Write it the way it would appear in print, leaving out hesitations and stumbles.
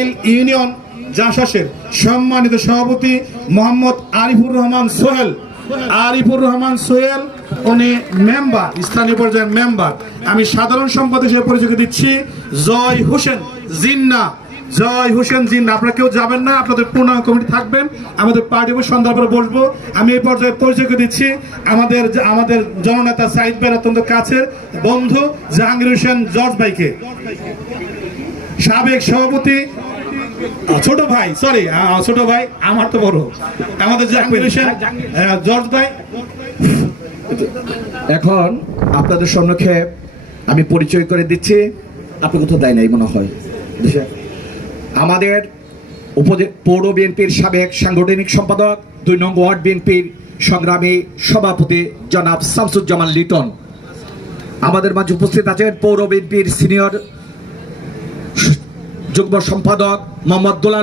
Tangail union জাসাসের সম্মানিত সভাপতি মোহাম্মদ আরিফুর রহমান সোহেল, উনি মেম্বার, স্থানীয় পর্যায়ের মেম্বার। আমি সাধারণ সম্পাদক হিসেবে পরিচয় দিচ্ছি জয় হোসেন জিন্না। আপনারা কেউ যাবেন না, আপনাদের পূর্ণাঙ্গ কমিটি থাকবেন, আমাদের পার্টি সন্ধ্যার পরে বসবো। আমি এই পর্যায়ে পরিচয় দিচ্ছি আমাদের জননেতা সাইদ ভাইয়ের অত্যন্ত কাছের বন্ধু জাহাঙ্গীর হোসেন জর্জ ভাইকে, সাবেক সভাপতি ছোট ভাই আমার তো বড়, আমাদের জাহাঙ্গীর হোসেন জর্জ ভাই। এখন আপনাদের সম্মুখে আমি পরিচয় করে দিচ্ছি, আপনি কোথাও দেয় নাই মনে হয়, আমাদের পৌর বিএনপির সাবেক সাংগঠনিক সম্পাদক, 2 নং ওয়ার্ড বিএনপির সংগ্রামী সভাপতি জনাব শামসুজ্জামান লিটন। আমাদের মাঝে উপস্থিত আছেন পৌর বিএনপির সিনিয়র যুগ্ম সম্পাদক মোহাম্মদ দুলাল